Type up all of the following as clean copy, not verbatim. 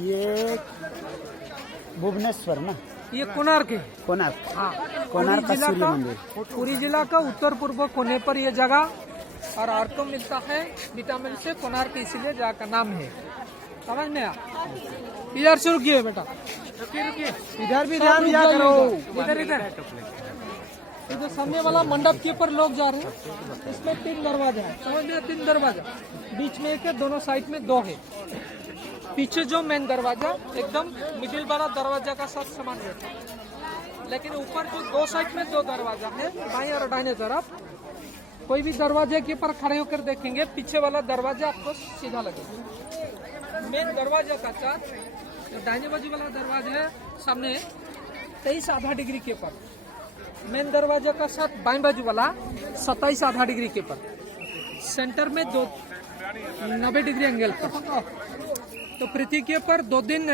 ये भुवनेश्वर ना, ये कोणार्क है। कोणार्क। हाँ, कोणार्क का पुरी जिला सूर्य का मंदिर। पुरी जिला का उत्तर पूर्व कोने पर ये जगह, और आर्को मिलता है विटामिन से, कोणार्क इसलिए जगह का नाम है। समझ में आया? इधर से रुकिए बेटा, रुकिए। इधर भी ध्यान दिया करो। इधर इधर ये जो सामने वाला मंडप के ऊपर लोग जा रहे हैं, इसमें 3 दरवाजा है। समझ में? 3 दरवाजा, बीच में एक है, दोनों साइड में 2 है। पीछे जो मेन दरवाजा एकदम मिडिल वाला दरवाजा का साथ समान रहता है, लेकिन ऊपर जो 2 साइड में 2 दरवाजा है, बाएं और दाहिने तरफ। कोई भी दरवाजे के ऊपर खड़े होकर देखेंगे, पीछे वाला दरवाजा आपको सीधा लगेगा। मेन दरवाजा का चार जो दाहिने बाजू वाला दरवाजा है सामने 23 आधा डिग्री के ऊपर, मेन दरवाजा का साथ बाएं बाजू वाला 27 आधा डिग्री के ऊपर, सेंटर में 90 डिग्री एंगल पर। तो पृथ्वी के ऊपर 2 दिन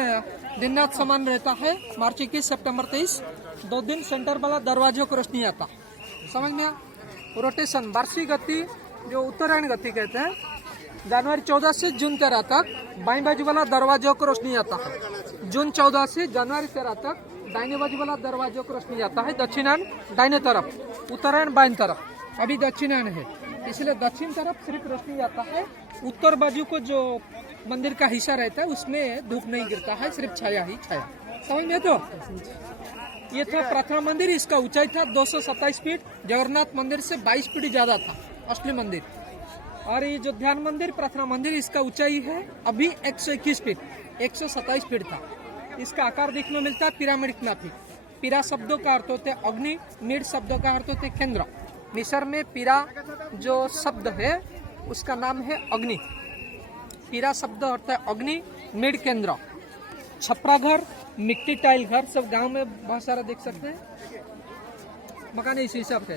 दिन रात समान रहता है, मार्च 21 सितंबर 23, 2 दिन सेंटर वाला दरवाजों को रोशनी आता। समझ में? रोटेशन, वार्षिक गति जो उत्तरायण गति कहते हैं, जनवरी 14 से जून 13 तक बाएं बाजू वाला दरवाजों को रोशनी आता है। जून 14 से जनवरी 13 तक दाहिने बाजू वाला दरवाजों को रोशनी आता है। दक्षिणायन दाहिने तरफ, उत्तरायण बाएं तरफ। अभी दक्षिणायन है, इसलिए दक्षिण तरफ सिर्फ रोशनी आता है। उत्तर बाजू को जो मंदिर का हिस्सा रहता है उसमें धूप नहीं गिरता है, सिर्फ छाया ही छाया। समझ में? तो ये था प्रार्थना मंदिर। इसका ऊंचाई था 227 फीट, जगन्नाथ मंदिर से 22 फीट ज्यादा था असली मंदिर। और ये जो ध्यान मंदिर, प्रार्थना मंदिर, इसका ऊंचाई है अभी 121 फीट, 127 फीट था। इसका आकार देखने में मिलता है पिरामिड नाथी। पीरा शब्दों का अर्थ होते अग्नि, मीड शब्दों का अर्थ होते केंद्र। मिस्र में पीरा जो शब्द है उसका नाम है अग्नि। पीरा शब्द होता है अग्नि, मीड केंद्र। छपरा घर, मिट्टी टाइल घर सब गांव में बहुत सारा देख सकते हैं। मकान इस हिसाब से,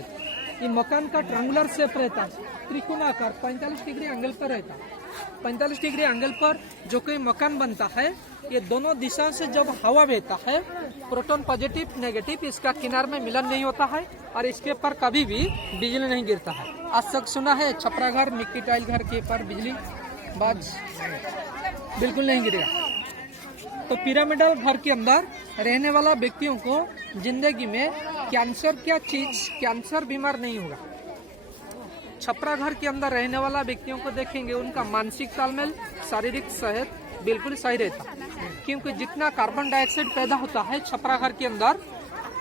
ये मकान का ट्रायंगुलर शेप रहता है, त्रिकोणाकार 45 डिग्री एंगल पर रहता है। 45 डिग्री एंगल पर जो कोई मकान बनता है, ये दोनों दिशा से जब हवा बहता है, प्रोटॉन पॉजिटिव नेगेटिव, इसका किनार में मिलन नहीं होता है और इसके पर कभी भी बिजली नहीं गिरता है। आज तक सुना है छपरा घर, मिट्टी टाइल घर के पर बिजली बाज बिल्कुल नहीं गिरेगा। तो पिरामिडल घर के अंदर रहने वाला व्यक्तियों को जिंदगी में कैंसर क्या चीज, कैंसर बीमार नहीं होगा। छपरा घर के अंदर रहने वाला व्यक्तियों को देखेंगे, उनका मानसिक तालमेल, शारीरिक सेहत बिल्कुल सही रहता, क्योंकि जितना कार्बन डाइऑक्साइड पैदा होता है छपरा घर के अंदर,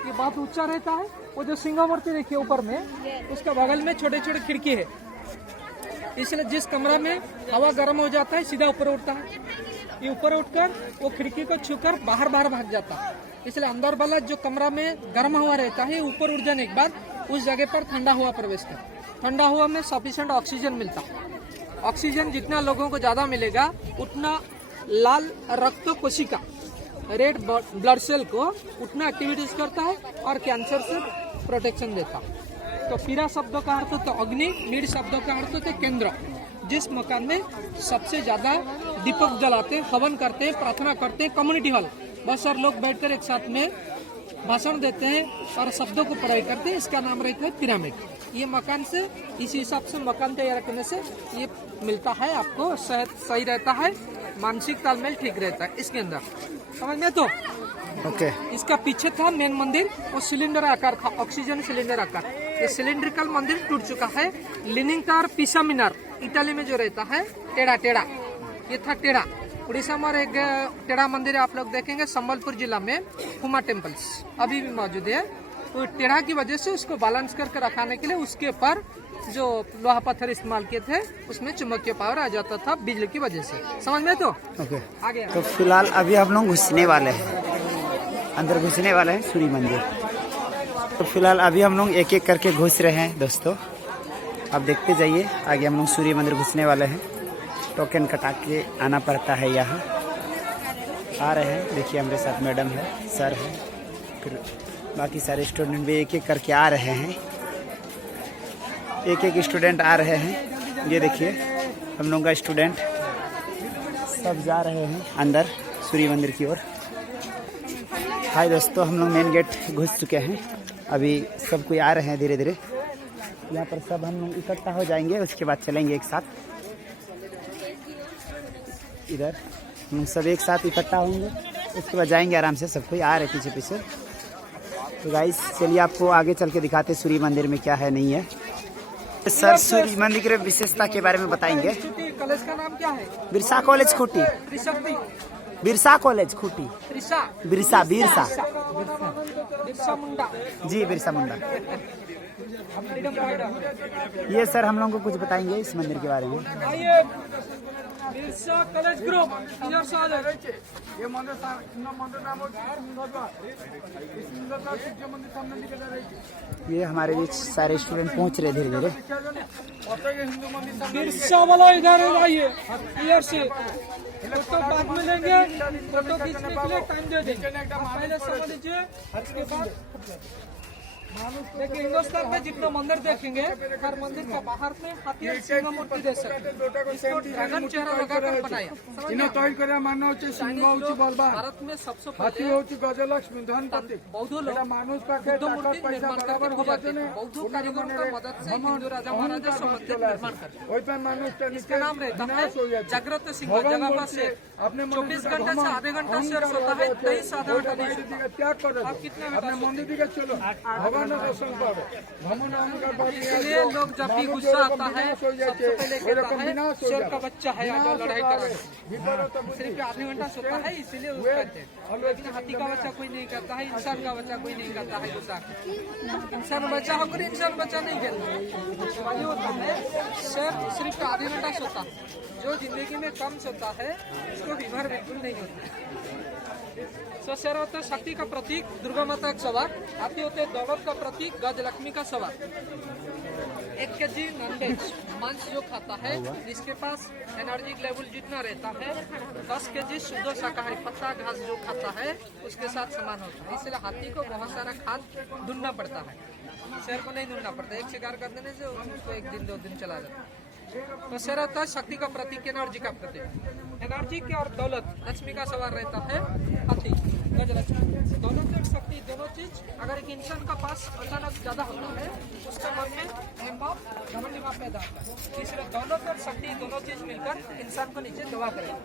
ये बहुत ऊंचा रहता है। वो जो सिंहावर्ती देखिए ऊपर में, उसका बगल में छोटे छोटे खिड़की है, इसलिए जिस कमरा में हवा गर्म हो जाता है सीधा ऊपर उठता है, ये ऊपर उठकर वो खिड़की को छूकर बाहर भाग जाता है। इसलिए अंदर वाला जो कमरा में गर्म हवा रहता है, ऊपर उठ जाने के बाद उस जगह पर ठंडा हुआ प्रवेश कर, ठंडा हुआ में सफिशिएंट ऑक्सीजन मिलता है। ऑक्सीजन जितना लोगों को ज्यादा मिलेगा, उतना लाल रक्त कोशिका, रेड ब्लड सेल को उतना एक्टिविटीज करता है और कैंसर से प्रोटेक्शन देता है। तो पीरा शब्दों का अर्थ होता अग्नि, मीड शब्दों का अर्थ होता केंद्र। जिस मकान में सबसे ज्यादा दीपक जलाते, हवन करते, प्रार्थना करते, कम्युनिटी हॉल, बहुत सारे लोग बैठकर एक साथ में भाषण देते हैं और शब्दों को पढ़ाई करते हैं, इसका नाम रहता है पिरामिड। ये मकान से, इसी हिसाब से मकान तैयार करने से ये मिलता है आपको, सेहत सही रहता है, मानसिक तालमेल ठीक रहता है इसके अंदर। समझ में? तो ओके। इसका पीछे था मेन मंदिर, वो सिलेंडर आकार था, ऑक्सीजन सिलेंडर आकार। ये सिलेंड्रिकल मंदिर टूट चुका है। लीनिंग टावर, पिसा मीनार, इटाली में जो रहता है, टेढ़ा टेढ़ा, ये था टेढ़ा। उड़ीसा में एक टेढ़ा मंदिर आप लोग देखेंगे, संबलपुर जिला में हुमा टेम्पल्स अभी भी मौजूद है। तो टेढ़ा की वजह से उसको बैलेंस करके रखाने के लिए उसके ऊपर जो लोहा पत्थर इस्तेमाल किए थे, उसमें चुंबकीय पावर आ जाता था बिजली की वजह से। समझ में? तो ओके। आगे तो फिलहाल अभी हम लोग घुसने वाले हैं, अंदर घुसने वाले हैं सूर्य मंदिर। तो फिलहाल अभी हम लोग एक एक करके घुस रहे हैं दोस्तों, आप देखते जाइए। आगे हम लोग सूर्य मंदिर घुसने वाले हैं। टोकन कटा के आना पड़ता है, यहाँ आ रहे हैं। देखिए हमारे साथ मैडम है, सर है, फिर बाकी सारे स्टूडेंट भी एक एक करके आ रहे हैं। एक एक स्टूडेंट आ रहे हैं। ये देखिए हम लोग का स्टूडेंट सब जा रहे हैं अंदर सूर्य मंदिर की ओर। हाय दोस्तों, हम लोग मेन गेट घुस चुके हैं। अभी सब कोई आ रहे हैं धीरे धीरे। यहाँ पर सब हम लोग इकट्ठा हो जाएंगे, उसके बाद चलेंगे एक साथ। इधर हम सब एक साथ इकट्ठा होंगे, उसके बाद जाएंगे आराम से। सब कोई आ रहे पीछे पीछे। तो गाइस चलिए आपको आगे चल के दिखाते सूर्य मंदिर में क्या है नहीं है। सर सूर्य मंदिर की विशेषता के बारे में बताएंगे। कॉलेज का नाम क्या है? बिरसा कॉलेज खूंटी। बिरसा कॉलेज खूंटी। बिरसा बिरसा बिरसा मुंडा जी, बिरसा मुंडा। ये सर हम लोगों को कुछ बताएंगे इस मंदिर के बारे में। आइए बिरसा कॉलेज ग्रुप इधर से आ जाए। ये हमारे बीच सारे स्टूडेंट पहुंच रहे धीरे धीरे। बिरसा वाला इधर आइए, इधर से फोटो बाद में लेंगे। फोटो खींचने के लिए टाइम दे देंगे। पहले समझ लीजिए, उसके बाद देखिए हिंदुस्तान में जितना मंदिर देखेंगे, हर मंदिर का बाहर में हाथी और सिंह मूर्ति दे सकते। इसको ड्रैगन चेहरा लगाकर बनाया। भारत में सबसे पहले गजलक्ष्मी धनपति बौद्ध लोग मानुष का बुद्ध मूर्ति निर्माण करके भगाते थे। बौद्ध कारीगरों का मदद से हिंदू राजा महाराजा सब मंदिर निर्माण करते। इसका नाम रहता है जागृत सिंह। जगह पर से 24 घंटे से आधे घंटा से होता है, 23 आधा घंटा त्याग करो। आप कितने अपने मंदिर के चलो भगवान दर्शन करो। इसलिए लोग जब भी गुस्सा आता है सबसे पहले कहता है शेर का बच्चा है, आगे लड़ाई करेंगे। सिर्फ आधे घंटा सोता है इसीलिए वो कहते हैं। लेकिन हाथी का बच्चा कोई नहीं करता है, इंसान का बच्चा कोई नहीं करता है गुस्सा। इंसान बच्चा होकर इंसान बच्चा नहीं कहता। ये होता है शेर सिर्फ आधे घंटा सोता है। जो जिंदगी में कम सोता है उसको बीमार बिल्कुल नहीं होता। शेर होता है शक्ति का प्रतीक, दुर्गा माता का सवार। हाथी होते हैं दौलत का प्रतीक, गजलक्ष्मी का सवार। 1 kg नॉनवेज मांस जो खाता है, जिसके पास एनर्जी लेवल जितना रहता है, 10 kg शुद्ध शाकाहारी पत्ता घास जो खाता है उसके साथ समान होता है। इसलिए हाथी को बहुत सारा खाद ढूंढना पड़ता है, शेर को नहीं ढूंढना पड़ता। एक शिकार कर देने से उसको 1 दिन 2 दिन चला जाता है। तो शेर होता है शक्ति का प्रतीक, एनर्जी का प्रतीक। एनर्जी की और दौलत लक्ष्मी का सवार रहता है हाथी, गजलक्ष्मी। दौलत और शक्ति दोनों चीज अगर एक इंसान का पास अचानक ज्यादा होता है, उसका मन में अहंभाव घमंड भाव पैदा होता है। इसलिए दौलत और शक्ति दोनों चीज मिलकर इंसान को नीचे दबा करेगा।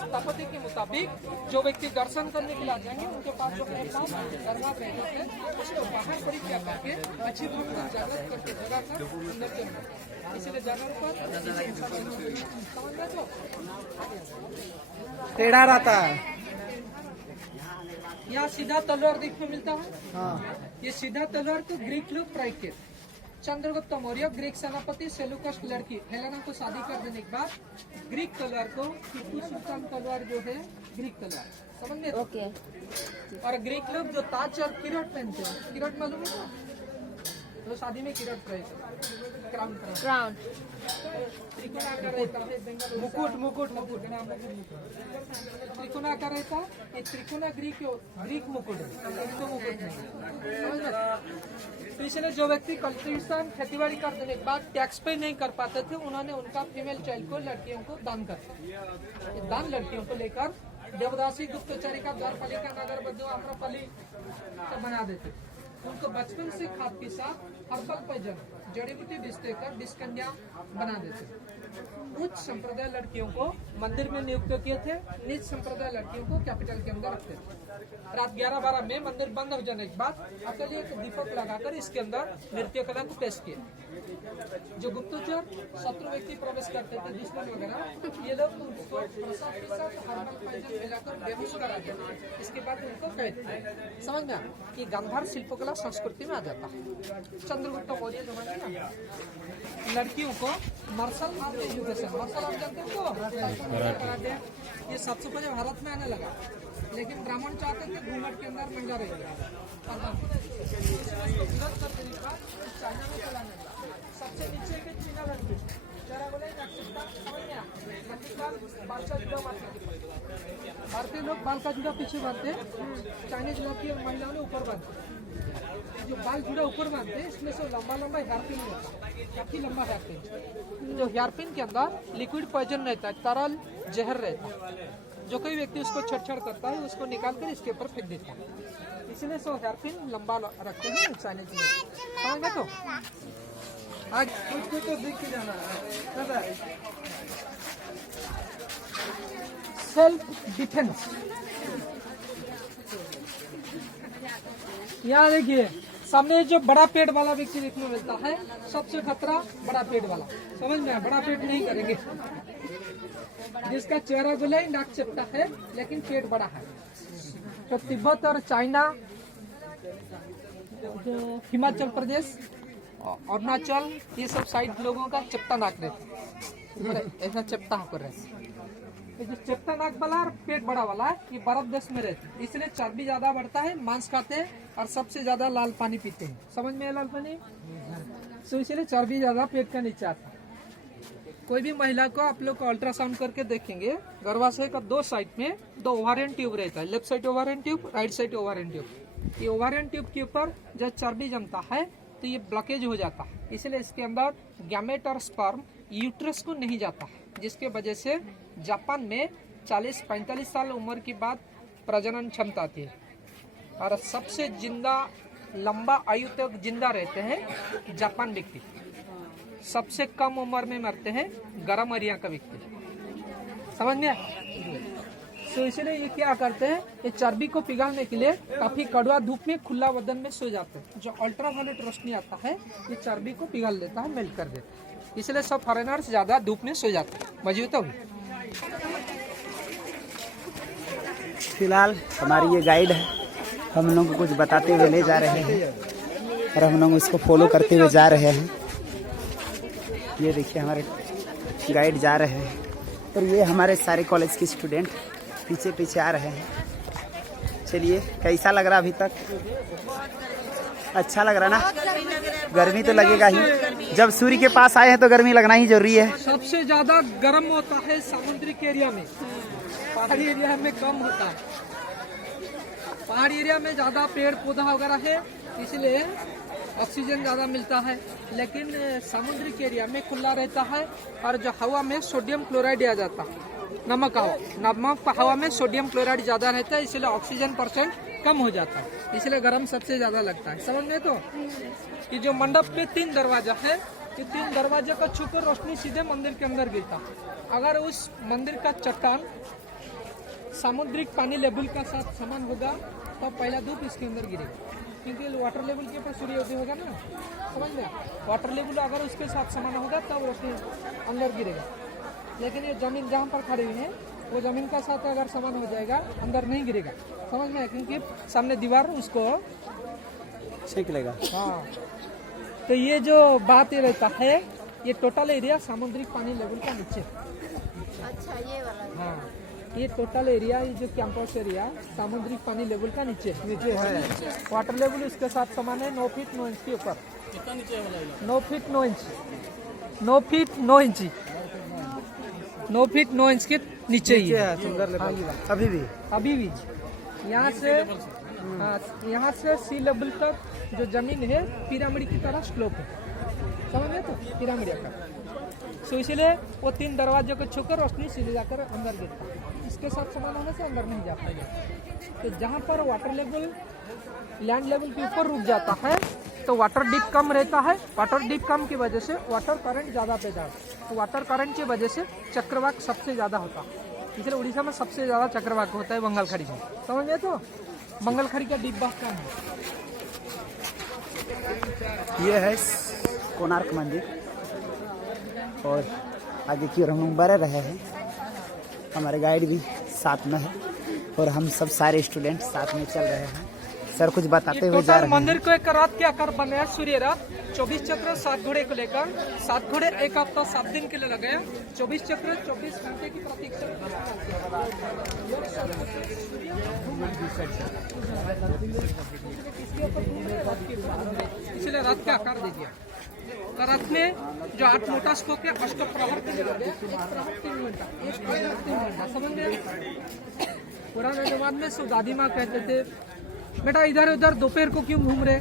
स्थापति के मुताबिक जो व्यक्ति दर्शन करने के लिए आ जाएंगे, उनके पास जो दरबार रहते हैं उसको बाहर परिक्रिया करके अच्छी रूप से जागृत करके जगह कर अंदर के अंदर। इसलिए जानवर पर टेढ़ा रहता है। यहाँ सीधा तलवार देखने मिलता है। ये सीधा तलवार को ग्रीक लोग प्रयोग किए। चंद्रगुप्त मौर्य ग्रीक सेनापति सेलुकस लड़की हेलेना को शादी कर देने के बाद ग्रीक तलवार को टीपू सुल्तान तलवार जो है ग्रीक तलवार समझ में। ओके। और ग्रीक लोग जो ताज और किरीट पहनते हैं, किरीट मालूम है तो शादी में किरीट प्रयोग, क्राउन त्रिकोणाकार रहता है। मुकुट मुकुट मुकुट त्रिकोणाकार रहता है। ये त्रिकोणा ग्रीक मुकुट है, तो मुकुट नहीं। तो इसलिए जो व्यक्ति कल्टीवेशन खेतीबाड़ी कर देने के बाद टैक्स पे नहीं कर पाते थे, उन्होंने उनका फीमेल चाइल्ड को लड़कियों को दान कर दिया। दान लड़कियों को लेकर देवदासी गुप्तचरी का द्वारपालिका नगर बद्धो आम्रपाली बना देते। उनको बचपन से खाद के साथ हर्बल पॉइजन जड़ी बूटी विष देकर विषकन्या बना देते। उच्च संप्रदाय लड़कियों को मंदिर में नियुक्त किए थे, नीच संप्रदाय लड़कियों को कैपिटल के अंदर रखते थे। रात 11-12 में मंदिर बंद हो जाने के बाद अकेले एक दीपक लगाकर इसके अंदर नृत्य कला को पेश किया। जो गुप्तचर शत्रु व्यक्ति प्रवेश करते थे, दुश्मन वगैरह, ये लोग उसको प्रसाद के साथ हर्बल पॉइजन मिलाकर बेहोश करा देते। इसके बाद उनको कहते समझ में कि गांधार शिल्पकला संस्कृति में आ जाता है। चंद्रगुप्त मौर्य जमाने में लड़कियों को martial art education, martial art जानते हो, ये 700 पहले भारत में आने लगा। लेकिन ब्राह्मण चाहते थे घूंघट के अंदर महिला रहेगी। चाइना में चलाने लगा। सबसे नीचे के चीना लड़की भारतीय लोग बाल का जुड़ा पीछे बांधते, चाइनीज लड़की और महिलाओं ने ऊपर बांधते। जो बाल जुड़ा ऊपर बांधते इसमें से लंबा लंबा हेयरपिन होता है, काफी लंबा हेयरपिन। जो हेयरपिन के अंदर लिक्विड पॉइजन रहता है, तरल जहर रहता है। जो कोई व्यक्ति उसको छेड़छाड़ करता है उसको निकाल कर इसके ऊपर फेंक देता है। इसलिए सो हेयरपिन लंबा रखते हैं चाइनीज में। समझ गए? तो आज कुछ तो दिख के जाना है। Self defence. यहाँ देखिए सामने जो बड़ा पेट वाला व्यक्ति देखने को मिलता है, सबसे खतरा बड़ा पेट वाला, समझ में? बड़ा पेट नहीं करेंगे, जिसका चेहरा गोलाई, नाक चपटा है लेकिन पेट बड़ा है। तो तिब्बत और चाइना, जो हिमाचल प्रदेश, अरुणाचल, ये सब साइड लोगों का चपटा नाक रहता है, ऐसा चपटा होकर रहता है। ये जो चपटा नाक वाला और पेट बड़ा वाला है, ये बर्फ देश में रहते हैं, इसलिए चर्बी ज्यादा बढ़ता है, मांस खाते हैं और सबसे ज्यादा लाल पानी पीते हैं। समझ में है लाल पानी? तो इसलिए चर्बी ज्यादा पेट का नीचे आता है। कोई भी महिला को आप लोग अल्ट्रासाउंड करके देखेंगे, गर्भाशय का दो साइड में दो ओवारियन ट्यूब रहता है, left side ovarian tube, right side ovarian tube. ये ओवारियन ट्यूब के ऊपर जब चर्बी जमता है तो ये ब्लॉकेज हो जाता है, इसलिए इसके अंदर गैमेट और स्पर्म यूट्रस को नहीं जाता है, जिसके वजह से जापान में 40-45 साल उम्र के बाद प्रजनन क्षमता आती है। और सबसे जिंदा लंबा आयु तक जिंदा रहते हैं जापान व्यक्ति, सबसे कम उम्र में मरते हैं गर्म एरिया का व्यक्ति। समझ में? तो इसलिए ये क्या करते हैं, ये चर्बी को पिघालने के लिए काफी कड़वा धूप में खुला बदन में सो जाते हैं। जो अल्ट्रावायलेट रोशनी आता है ये चर्बी को पिघाल देता है, मेल्ट कर देता है, इसलिए सब फॉरेनर्स ज्यादा धूप में सो जाते हैं। मौजूद तो फिलहाल हमारी ये गाइड है, हम लोग को कुछ बताते हुए ले जा रहे हैं और हम लोग उसको फॉलो करते हुए जा रहे हैं। ये देखिए हमारे गाइड जा रहे हैं और ये हमारे सारे कॉलेज के स्टूडेंट पीछे पीछे आ रहे हैं। चलिए, कैसा लग रहा अभी तक? अच्छा लग रहा ना? गर्मी तो लगेगा ही, जब सूर्य के पास आए हैं तो गर्मी लगना ही जरूरी है। सबसे ज्यादा गर्म होता है समुद्रिक एरिया में, पहाड़ी एरिया में कम होता है। पहाड़ी एरिया में ज्यादा पेड़ पौधा वगैरह है, इसलिए ऑक्सीजन ज्यादा मिलता है, लेकिन समुद्रिक एरिया में खुला रहता है और जो हवा में सोडियम क्लोराइड आ जाता है, नमक हवा में सोडियम क्लोराइड ज्यादा रहता है, इसलिए ऑक्सीजन परसेंट कम हो जाता है, इसलिए गर्म सबसे ज्यादा लगता है। समझ में? तो ये जो मंडप पे 3 दरवाजा है, ये 3 दरवाजे को छूकर रोशनी सीधे मंदिर के अंदर गिरता है। अगर उस मंदिर का चट्टान सामुद्रिक पानी लेवल का साथ समान होगा तो पहला धूप इसके अंदर गिरेगा, क्योंकि वाटर लेवल के ऊपर सूर्योदय होगा ना। समझ में? वाटर लेवल अगर उसके साथ समान होगा तब रोशनी अंदर गिरेगा, लेकिन ये जमीन जहाँ पर खड़ी हुई है वो जमीन का साथ अगर समान हो जाएगा अंदर नहीं गिरेगा। समझ में? क्योंकि सामने दीवार उसको ठीक लगेगा। हाँ, तो ये जो बात ये रहता है, ये टोटल एरिया सामुद्रिक पानी लेवल का नीचे। अच्छा, ये वाला। हाँ, ये टोटल एरिया, ये जो कैंपस एरिया सामुद्रिक पानी लेवल का नीचे है। वाटर लेवल इसके साथ समान है 9 फीट 9 इंच के ऊपर। 9 feet 9 inch, 9 feet 9 inch, 9 feet 9 inch के नीचे ही है। सुंदर लेवल अभी भी यहाँ से सी लेवल तक जो जमीन है पिरामिड की तरह स्लोप है। समझ में? तो पिरामिड का, तो इसलिए वो 3 दरवाजे को छूकर रोशनी सीधे जाकर अंदर गिरता है, इसके साथ समान होने से अंदर नहीं जा पाएगा। तो जहाँ पर वाटर लेवल लैंड लेवल के ऊपर रुक जाता है तो वाटर डीप कम रहता है, वाटर डीप कम की वजह से वाटर करंट ज़्यादा पैदा होता है, तो वाटर करंट की वजह से चक्रवात सबसे ज़्यादा होता है, इसलिए उड़ीसा में सबसे ज़्यादा चक्रवात होता है बंगाल खाड़ी में। समझ में? तो बंगाल खाड़ी का डीप बात कम है। ये है कोणार्क मंदिर और आगे की ओर हम लोग बढ़ रहे हैं। हमारे गाइड भी साथ में है और हम सब सारे स्टूडेंट साथ में चल रहे हैं। सर कुछ बताते हुए जा रहे हैं। मंदिर को एक रात के आकार बने हैं, सूर्य रात। 24 चक्र 7 घोड़े को लेकर, 7 घोड़े 1 हफ्ता 7 दिन के लिए लगे। 24 चक्र 24 घंटे की प्रतीक्षा, इसलिए रात के आकार दे दिया। रात में जो 8 मोटा स्कोप है, अष्ट प्रहर के लिए 1 प्रहर 3 घंटा, 1 प्रहर 3 घंटा। समझ में? पुराने जमाने में सो दादी माँ कहते थे, बेटा इधर उधर दोपहर को क्यों घूम रहे?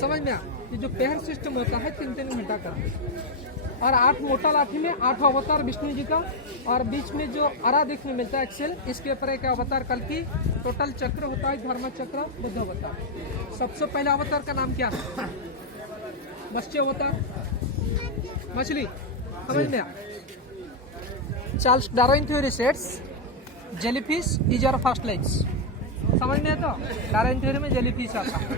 समझ में? ये जो पैर सिस्टम होता है 3-3 घंटा का, और 8 मोटा लाठी में 8 अवतार विष्णु जी का, और बीच में जो आरा देखने मिलता है एक्सेल, इसके ऊपर एक अवतार कल की। टोटल चक्र होता है धर्म चक्र, बुद्ध अवतार। सबसे पहला अवतार का नाम क्या है? मत्स्य अवतार, मछली। समझ में? Charles Darwin theory sets jellyfish is our first lifes. समझ में है तो डार्विन थ्योरी में जेलीफिश आता है।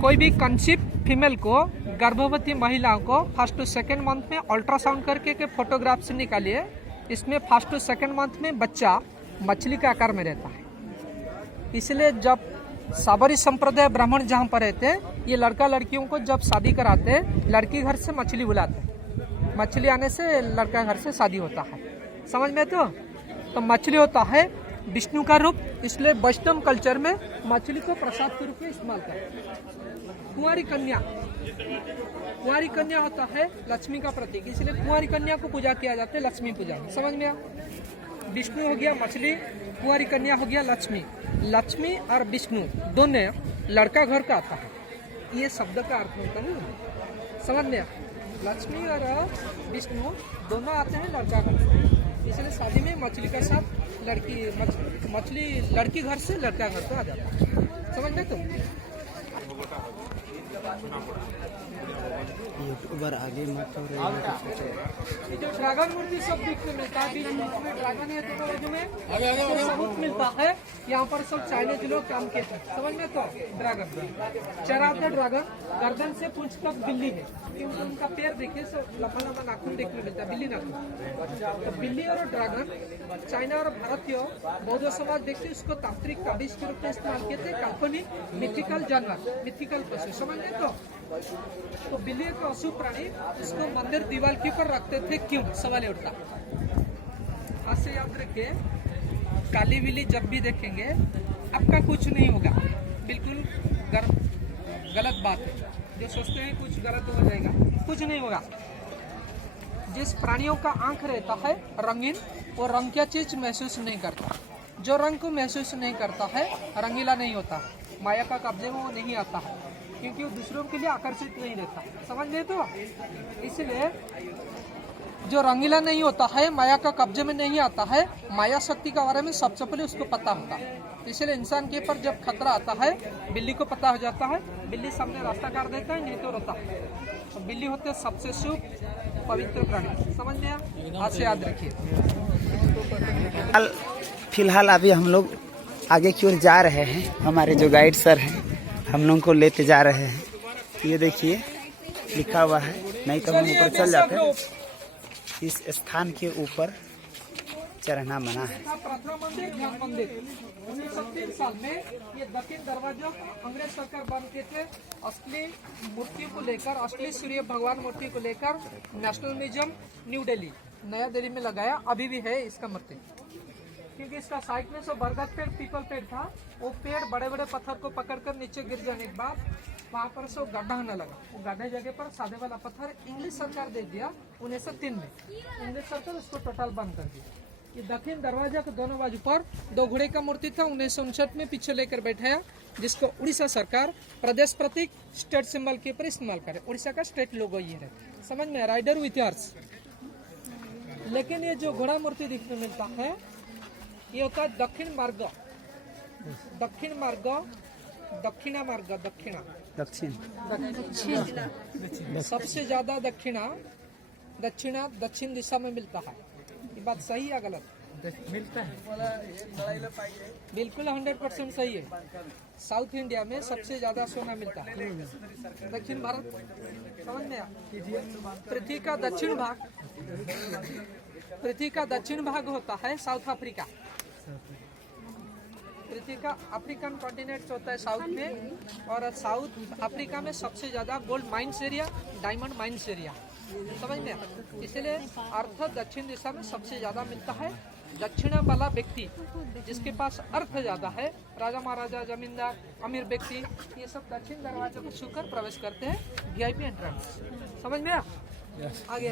कोई भी कंसीव फीमेल को, गर्भवती महिलाओं को फर्स्ट टू सेकेंड मंथ में अल्ट्रासाउंड करके के फोटोग्राफ्स निकालिए। इसमें फर्स्ट टू सेकेंड मंथ में बच्चा मछली के आकार में रहता है। इसलिए जब साबरी संप्रदाय ब्राह्मण जहाँ पर रहते हैं, ये लड़का लड़कियों को जब शादी कराते हैं, लड़की घर से मछली बुलाते हैं। मछली आने से लड़का घर से शादी होता है। समझ में तो मछली होता है विष्णु का रूप, इसलिए वैष्णव कल्चर में मछली को प्रसाद के रूप में इस्तेमाल करते हैं। कुंवारी कन्या होता है लक्ष्मी का प्रतीक, इसलिए कुंवारी कन्या को पूजा किया जाता है लक्ष्मी पूजा। समझ में? विष्णु हो गया मछली, कुंवारी कन्या हो गया लक्ष्मी। लक्ष्मी और विष्णु दोनों लड़का घर का आता है, ये शब्द का अर्थ होता है। समझ में? लक्ष्मी और विष्णु दोनों आते हैं लड़का घर से, इसलिए शादी में मछली के साथ मछली लड़की घर से लड़का घर को आ जाता है। समझ में? तो ऊपर आगे मत और ये जो ड्रैगन मूर्ति सब दिखने मिलता है, बीच में ड्रैगन है तो बाजू में सबूत मिलता है। यहाँ पर सब चाइनीज लोग काम किए थे। समझ में? तो ड्रैगन चराते ड्रैगन, गर्दन से पूंछ तक बिल्ली है, क्योंकि उनका पैर देखिए सब लंबा लंबा नाखून देखने मिलता है, बिल्ली नाखून। तो बिल्ली और ड्रैगन चाइना और भारतीय बौद्ध समाज देखते उसको तांत्रिक ताबीज के रूप में इस्तेमाल किए थे। काल्पनिक मिथिकल जानवर, मिथिकल पशु। समझ में? तो बिल्ली एक अशुभ प्राणी, इसको मंदिर दीवार के ऊपर रखते थे। क्यों? सवाल उठता। आज से याद रखिए, काली बिल्ली जब भी देखेंगे आपका कुछ नहीं होगा, बिल्कुल गलत बात है। जो सोचते हैं कुछ गलत हो जाएगा, कुछ नहीं होगा। जिस प्राणियों का आंख रहता है रंगीन, वो रंग क्या चीज महसूस नहीं करता। जो रंग को महसूस नहीं करता है रंगीला नहीं होता, माया का कब्जे में वो नहीं आता है, क्योंकि वो दूसरों के लिए आकर्षित नहीं रहता। समझ लें? तो इसलिए जो रंगीला नहीं होता है, माया का कब्जे में नहीं आता है, माया शक्ति के बारे में सबसे पहले उसको पता होता है। इसलिए इंसान के ऊपर जब खतरा आता है, बिल्ली को पता हो जाता है, बिल्ली सामने रास्ता काट देता है, नहीं तो रोता है। तो बिल्ली होते है सबसे शुभ पवित्र प्राणी। समझ में? आज से याद रखिए। फिलहाल अभी हम लोग आगे की ओर जा रहे हैं। हमारे जो गाइड सर हैं हम लोग को लेते जा रहे हैं। ये देखिए लिखा हुआ है, नहीं तो हम ऊपर चल जाते हैं। इस स्थान के ऊपर चढ़ना मना है। प्रार्थना मंदिर, ध्यान मंदिर 1903 साल में ये दक्षिण दरवाजों अंग्रेज सरकार बंद किए थे। असली मूर्ति को लेकर, असली सूर्य भगवान मूर्ति को लेकर नेशनल म्यूजियम न्यू दिल्ली, नया दिल्ली में लगाया। अभी भी है इसका मूर्ति, क्योंकि इसका साइड में सब बरगद पेड़, पीपल पेड़ था। वो पेड़ बड़े बड़े पत्थर को पकड़कर नीचे गिर जाने के बाद वहाँ पर सब गड्ढा होने लगा। वो गड्ढे जगह पर सादे वाला पत्थर इंग्लिश सरकार दे दिया 1903 में। इंग्लिश सरकार उसको टोटल बंद कर दिया। ये दक्षिण दरवाजा के दोनों बाजू पर दो घोड़े का मूर्ति था, 1959 में पीछे लेकर बैठाया, जिसको उड़ीसा सरकार प्रदेश प्रतीक स्टेट सिंबल के ऊपर इस्तेमाल करे। उड़ीसा का स्टेट लोगो ये है। समझ में? Rider with horse. लेकिन ये जो घोड़ा मूर्ति दिखने मिलता है, ये होता है दक्षिण मार्ग, दक्षिण मार्ग, दक्षिणा मार्ग, दक्षिण सबसे ज्यादा दक्षिण दिशा में मिलता है। ये बात सही या गलत? मिलता है, बिल्कुल 100% सही है। साउथ इंडिया में सबसे ज्यादा सोना मिलता है दक्षिण भारत। समझ में? पृथ्वी का दक्षिण भाग होता है साउथ अफ्रीका। पृथ्वी का अफ्रीकन कॉन्टिनेंट होता है साउथ में, और साउथ अफ्रीका में सबसे ज्यादा gold mines area, diamond mines area. समझ में? इसलिए अर्थ दक्षिण दिशा में सबसे ज्यादा मिलता है। दक्षिण वाला व्यक्ति जिसके पास अर्थ ज्यादा है, राजा महाराजा, जमींदार, अमीर व्यक्ति, ये सब दक्षिण दरवाजे को छूकर प्रवेश करते हैं, VIP एंट्रेंस। समझ में? आगे